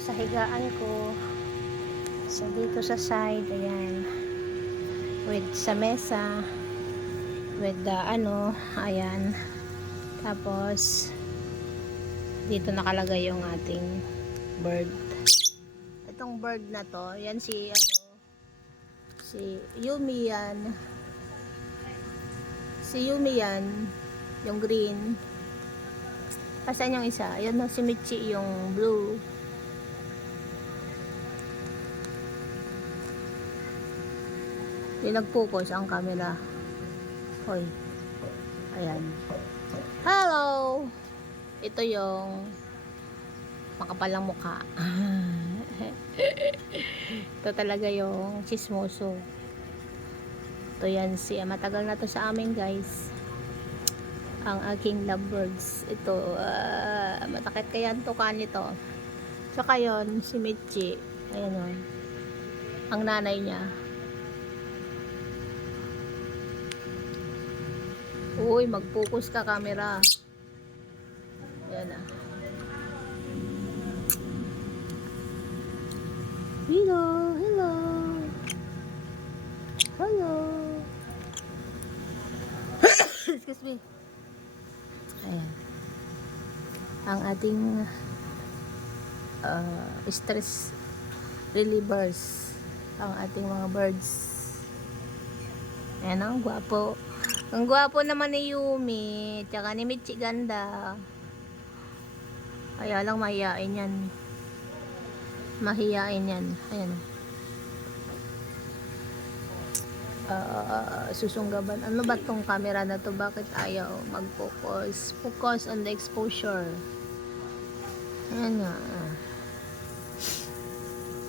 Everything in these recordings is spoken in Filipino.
Sa higaan ko, so dito sa side, ayan, with sa mesa, with the ayan, tapos dito nakalagay yung ating bird. Itong bird na to, yan si Yumi yan. Si Yumi yan, yung green. Pasan yung isa? Ayan no, si Michi yung blue. Yung nag-focus ang camera. Hoy. Ayan. Hello! Ito yung makapalang mukha. Ito talaga yung chismoso. Ito yan matagal na to sa amin, guys. Ang aking lovebirds. Ito, matakit kaya ang tuka nito. Saka yun, si Michi. Ayan o. Ang nanay niya. Uy, mag-focus ka camera. Ayan na. Hello, hello. Hello. Excuse me. Ayan. Ang ating stress relievers. Ang ating mga birds. Ayan ang gwapo. Ang gwapo naman ni Yumi. Tsaka ni Michi ganda. Kaya lang mahiyain yan. Mahiyain yan. Ayan. Susunggaban. Ano ba tong camera na to? Bakit ayaw mag-focus? Focus on the exposure. Ayan nga.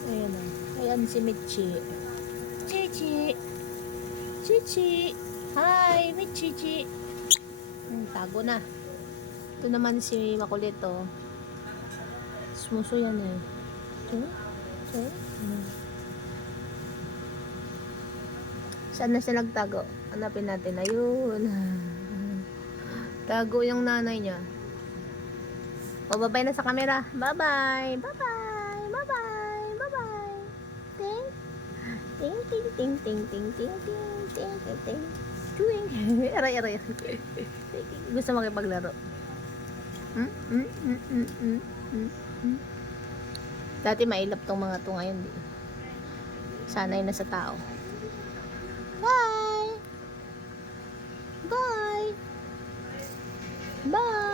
Ayan na. Ayan si Michi. Chichi. Chichi. Hi, Michi. Tago na. Ito naman si Makulito. Smuso yan eh. Okay. Saan na siya nagtago? Hanapin natin. Ayun. Tago yung nanay niya. O, bye-bye na sa camera. Bye-bye. Bye-bye. Bye-bye. Bye-bye. Ting. Ting, ting, ting, ting, ting, ting, ting, ting, ting, ting. Tuwing. Aray. Gusto makipaglaro. Dati mailap tong mga to ngayon. Sanay na sa tao. Bye! Bye! Bye!